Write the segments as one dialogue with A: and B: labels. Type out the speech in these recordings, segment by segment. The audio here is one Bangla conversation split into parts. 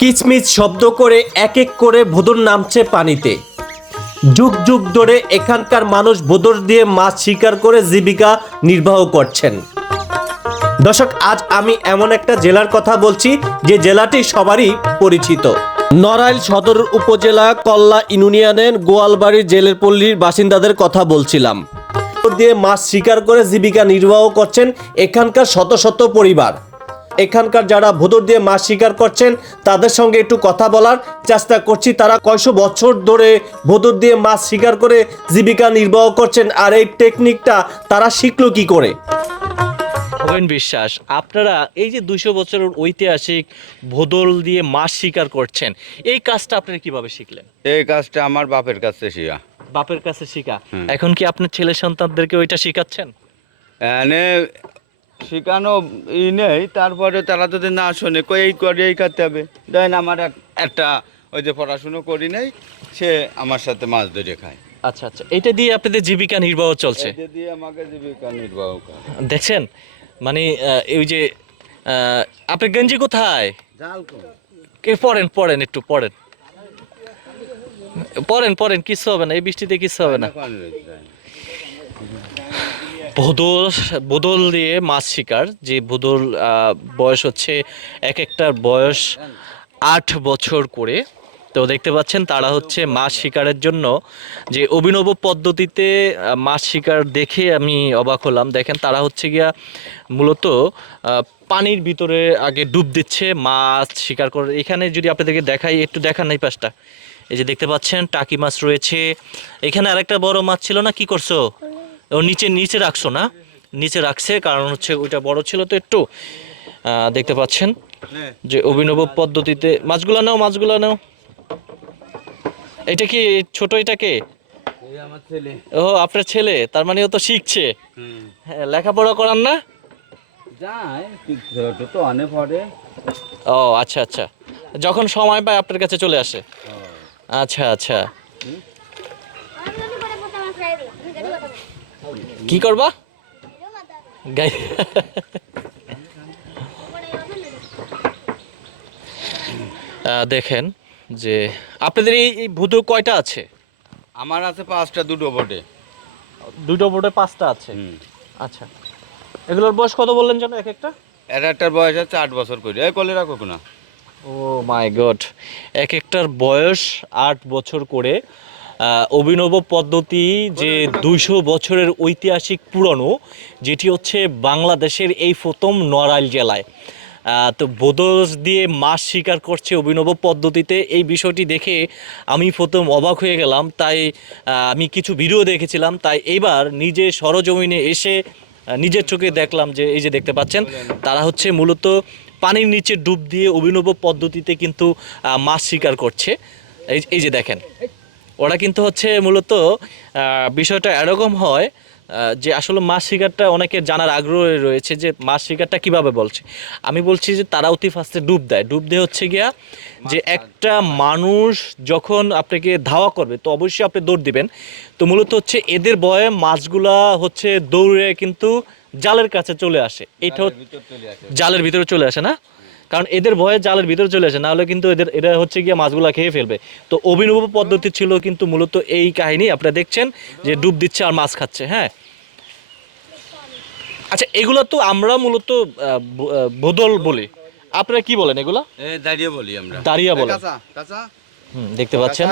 A: কিচমিচ শব্দ করে এক এক করে ভোদর নামছে পানিতে। যুগ যুগ ধরে এখানকার মানুষ ভোদর দিয়ে মাছ শিকার করে জীবিকা নির্বাহ করছেন। দর্শক, আজ আমি এমন একটা জেলার কথা বলছি, যে জেলাটি সবারই পরিচিত। নড়াইল সদর উপজেলা কল্লা ইউনিয়নের গোয়ালবাড়ি জেলের পল্লীর বাসিন্দাদের কথা বলছিলাম। দিয়ে মাছ শিকার করে জীবিকা নির্বাহ করছেন এখানকার শত শত পরিবার। এখানকার যারা ভোদর দিয়ে মাছ শিকার করছেন তাদের সঙ্গে একটু কথা বলার চেষ্টা করছি। তারা কয়শো বছর ধরে ভোদর দিয়ে মাছ শিকার করে জীবিকা নির্বাহ করছেন আর এই টেকনিকটা তারা শিখলো কি করে?
B: বিশ্বাস আপনারা এই যে দুইশো বছরের ঐতিহাসিক ভোদল দিয়ে মাছ শিকার করছেন এই কাজটা আপনারা কীভাবে শিখলেন?
C: এই কাজটা আমার বাপের কাছে শিয়া।
B: বাপের কাছে শিখা এখন কি আপনার ছেলে সন্তানদেরকে ওইটা শিখাচ্ছেন?
C: শিখানো ই নেই তারপরে তারা যদি না শোনে কই এই করে এই করতে হবে। দেখেন আমার একটা ওই যে পড়াশুনো করি নাই সে আমার সাথে মাছ ধরে খায়।
B: আচ্ছা আচ্ছা। এটা দিয়ে আপনাদের জীবিকা নির্বাহ চলছে?
C: এতে দিয়ে আমাকে জীবিকা নির্বাহ করে।
B: দেখছেন? মানে আহ, এই যে আহ, আপনার গঞ্জি কোথায়? কে। পড়েন পড়েন একটু পড়েন। পড়েন পড়েন কিছু হবে না এই বৃষ্টিতে কিছু হবে না। বদল বদল দিয়ে মাছ শিকার, যে বদল বয়স হচ্ছে এক একটার বয়স আট বছর করে। তো দেখতে পাচ্ছেন তারা হচ্ছে মাছ শিকারের জন্য যে অভিনব পদ্ধতিতে মাছ শিকার দেখে আমি অবাক হলাম। দেখেন তারা হচ্ছে গিয়া মূলত পানির ভিতরে আগে ডুব দিচ্ছে, মাছ শিকার করে। এখানে যদি আপনাদেরকে দেখাই, একটু দেখান এই পাশটা। এই যে দেখতে পাচ্ছেন, টাকি মাছ রয়েছে। এখানে আরেকটা বড় মাছ ছিল না? কি করছ? ও নিচে নিচে রাখছো না? নিচে রাখছে কারণ হচ্ছে ওইটা বড় ছিল তো একটু। আহ, দেখতে পাচ্ছেন যে অভিনব পদ্ধতিতে মাছগুলো নাও মাছগুলো নাও। এটা কি ছোট এটাকে
C: আমার
B: ও আপনার ছেলে তার মানে ও তো শিখছে। হ্যাঁ লেখাপড়া করান না? ও আচ্ছা আচ্ছা। যখন সময় পায় আপনার কাছে চলে আসে। আচ্ছা আচ্ছা। কি করবা? গাই দেখেন যে আপনাদের এই এই ভূত কয়টা আছে?
C: আমার আছে পাঁচটা দুটো বোটে।
B: দুটো বোর্ডে পাঁচটা আছে? আচ্ছা। এগুলোর বয়স কত বললেন যেন এক একটা?
C: এর একটার বয়স আছে আট বছর করে এই কলে রাখো না
B: ও মাই গড। এক একটার বয়স আট বছর করে। অভিনব পদ্ধতি যে দুইশো বছরের ঐতিহাসিক পুরনো, যেটি হচ্ছে বাংলাদেশের এই প্রথম নড়াইল জেলায়। তো বোদস দিয়ে মাছ শিকার করছে অভিনব পদ্ধতিতে। এই বিষয়টি দেখে আমি প্রথম অবাক হয়ে গেলাম, তাই আমি কিছু ভিডিও দেখেছিলাম, তাই এবার নিজে সরজমিনে এসে নিজের চোখে দেখলাম যে এই যে দেখতে পাচ্ছেন, তারা হচ্ছে মূলত পানির নিচে ডুব দিয়ে অভিনব পদ্ধতিতে কিন্তু মাছ শিকার করছে। এই যে দেখেন। ওরা কিন্তু হচ্ছে মূলত বিষয়টা এরকম হয় যে আসলে মাছ শিকারটা অনেকের জানার আগ্রহ রয়েছে যে মাছ শিকারটা কীভাবে বলছে। আমি বলছি যে তারা অতি ফার্স্টে ডুব দেয়। ডুব দিয়ে হচ্ছে গিয়া যে একটা মানুষ যখন আপনাকে ধাওয়া করবে তো অবশ্যই আপনি দৌড় দিবেন। তো মূলত হচ্ছে এদের বয়ে মাছগুলা হচ্ছে দৌড়ে কিন্তু জালের কাছে চলে আসে। এটা জালের ভিতরে চলে আসে না? কারণ এদের ভয়ে জালের ভিতরে চলে আসে নাহলে কিন্তু এদের এরা হচ্ছে গিয়ে মাছগুলা খেয়ে ফেলবে। তো অভিনব পদ্ধতি ছিল কিন্তু মূলত এই কাহিনী আপনারা দেখছেন যে ডুব দিচ্ছে আর মাছ খাচ্ছে হ্যাঁ? আচ্ছা এগুলো তো আমরা মূলত বদল বলি। আপনারা কি বলেন এগুলা?
C: দাঁড়িয়ে বলি আমরা।
B: দাঁড়িয়া বলেন।
C: কাঁচা কাঁচা?
B: হুম, দেখতে পাচ্ছেন?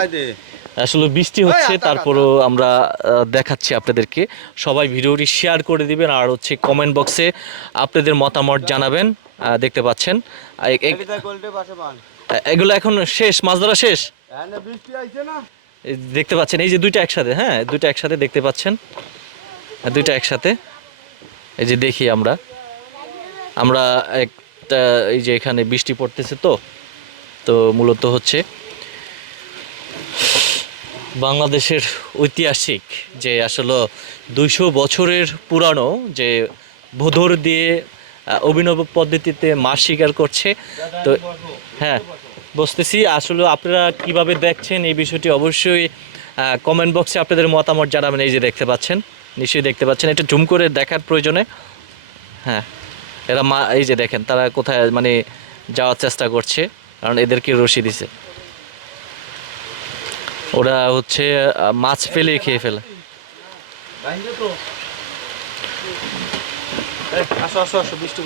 B: আসলে বৃষ্টি হচ্ছে তারপরও আমরা দেখাচ্ছি আপনাদেরকে। সবাই ভিডিওটি শেয়ার করে দিবেন আর হচ্ছে কমেন্ট বক্সে আপনাদের মতামত জানাবেন। দেখতে পাচ্ছেন। এগুলো এখন শেষ মাছ ধরা শেষ? এই দেখতে পাচ্ছেন এই যে দুইটা একসাথে হ্যাঁ দুইটা একসাথে দেখতে পাচ্ছেন। হ্যাঁ, দুইটা একসাথে। এই যে দেখি আমরা। আমরা একটা এই যে এখানে বৃষ্টি পড়তেছে তো তো মূলত হচ্ছে বাংলাদেশের ঐতিহাসিক যে আসলে দুইশো বছরের পুরানো যে ভোদর দিয়ে অভিনব পদ্ধতিতে মাছ শিকার করছে। তো হ্যাঁ বসতেছি। আসলে আপনারা কীভাবে দেখছেন এই বিষয়টি অবশ্যই কমেন্ট বক্সে আপনাদের মতামত জানাবেন। এই যে দেখতে পাচ্ছেন, নিশ্চয়ই দেখতে পাচ্ছেন। এটা জুম করে দেখার প্রয়োজনে। হ্যাঁ এরা মা, এই যে দেখেন, তারা কোথায় মানে যাওয়ার চেষ্টা করছে, কারণ এদেরকে রশি দিছে। ওরা হচ্ছে মাছ ফেলে খেয়ে ফেলে।
C: আসো আসো আসো বৃষ্টি